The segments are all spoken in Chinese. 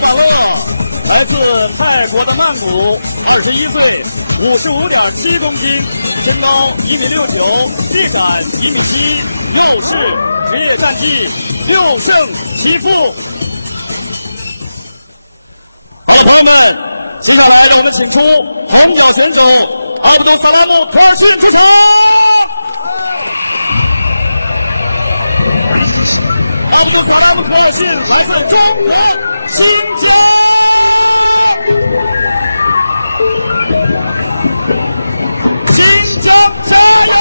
马勒，来自泰国的曼谷，21岁，55.7公斤，身高1.69米，臂展1.7米，右式，职业战绩6胜7负。好了，朋友们，接下来让我们请出红角选手阿卜杜萨拉姆·图尔逊出场。阿卜杜萨拉姆·图尔逊来自中国新疆。新疆加油！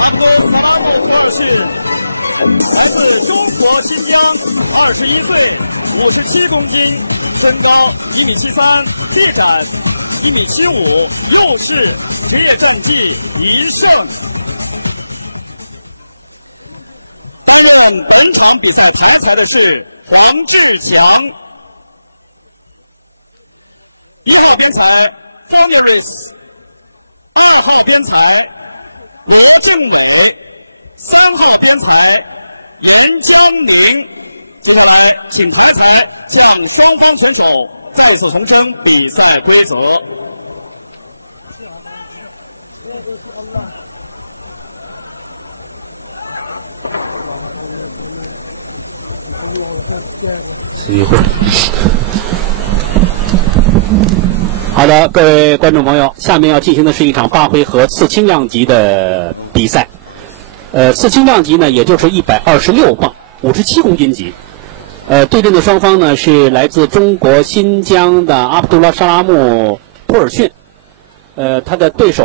阿卜杜萨拉姆·图尔逊来自中国新疆，21岁，57公斤，身高1.73米，臂展1.75米，右式，职业战绩1胜。担任本场比赛台裁的是黄志强，1号边裁 Fornieris， 2号边裁罗正伟，3号边裁严江宁。接下来，请台裁向双方选手再次重申比赛规则。好的，各位观众朋友，下面我们插回合4轻量级的比赛。4轻量级也就是126磅，57公斤。对阵的双方是中国新疆沙木特，他的对战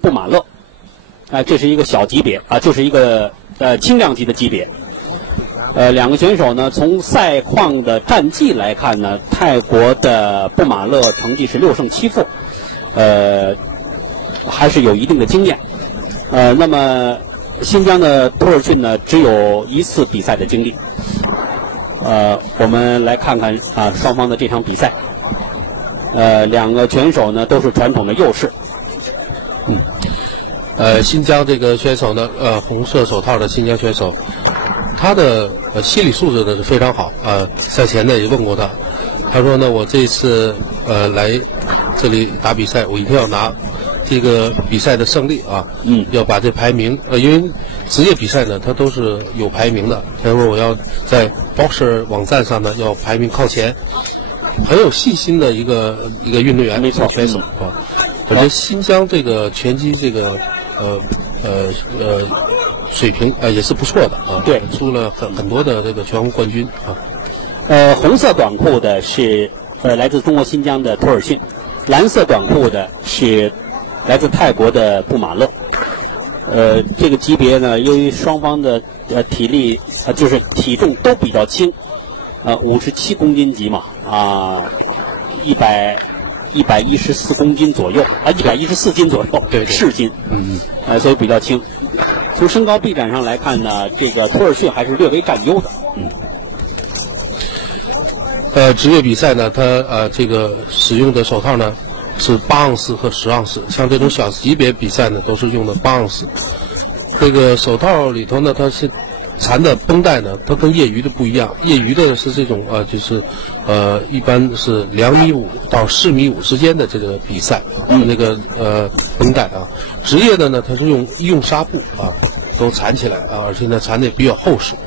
不满，这是小级，这是一个轻量级。两个选手呢，从赛况的战绩来看，泰国的圣马勒成绩67分，这个经验。那么新疆的土耳其呢，只有1次比赛的经验。双方的对抗选手呢都是采取右式。新疆这个选手呢，右手派的新疆选手，他的迅速的对抗在前面是，这一次比赛比赛的胜利，要把这排名，因为职业比赛呢，它都是有排名的，都是但是呢，要排名靠前，很有信心的一个运动员的小分子。新疆这个成绩也是不错的，也出了很多的全国冠军。黄色短裤的是来自中国新疆的土耳其，蓝色短裤的是泰国的布马勒。这个级别呢，由于双方的体力都比较轻，7公斤级吧，24公斤，24斤也是世界比较轻。从他臂展上来看，6为体重。职业比赛呢，它这个使用的手套呢是8盎司和10盎司，像这种小级别比赛都是用8盎司。手套里面呢都是含的绷带的，不跟业余不一样。业余的是这种一般是量用市民时间的100的那个绷带，职业的呢是用纱布，而且比较厚实。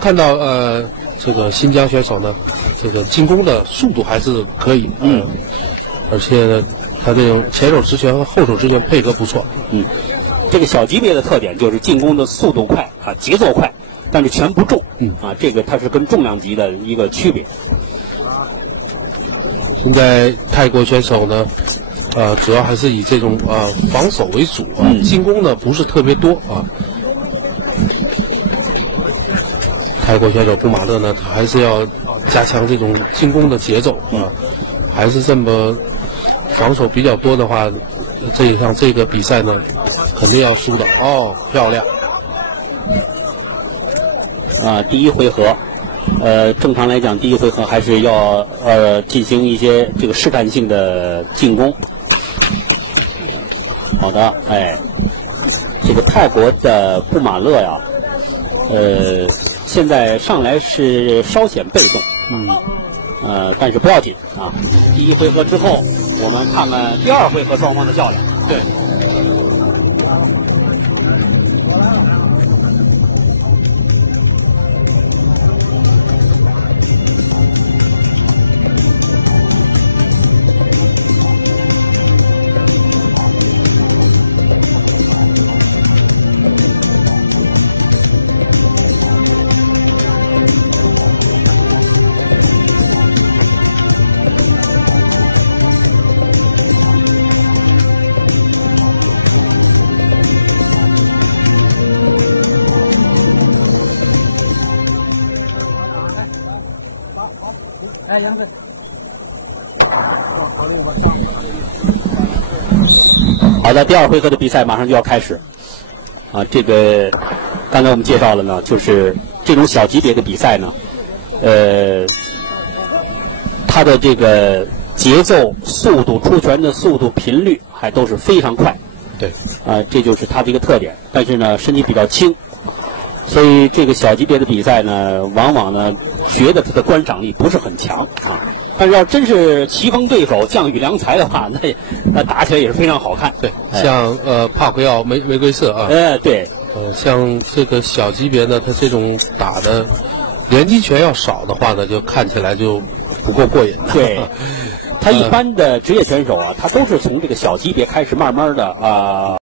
看到新的还是可以正太这个，正太这个。一个的特点就是进攻的速度快、节奏快，但是全不重，这个他们就重了一个区别。啊。泰国选手还是以这种防守为主，进攻的不是特别多。我的线，看来人不高点。上换一个，换。哎，杨飞，好嘞，我上了啊。好的，第二回合的比赛马上就要开始。刚才我们介绍了嘛，这种小级别的比赛，节奏、速度、出拳的速度、频率还都是非常快，这就是它的一个特点。但是呢，身体比较轻，所以这个小级别的比赛呢，往往有点是专长。要真是棋逢对手，像有人拿在桌上，拿着也同样好难。是啊，对，一般的猎人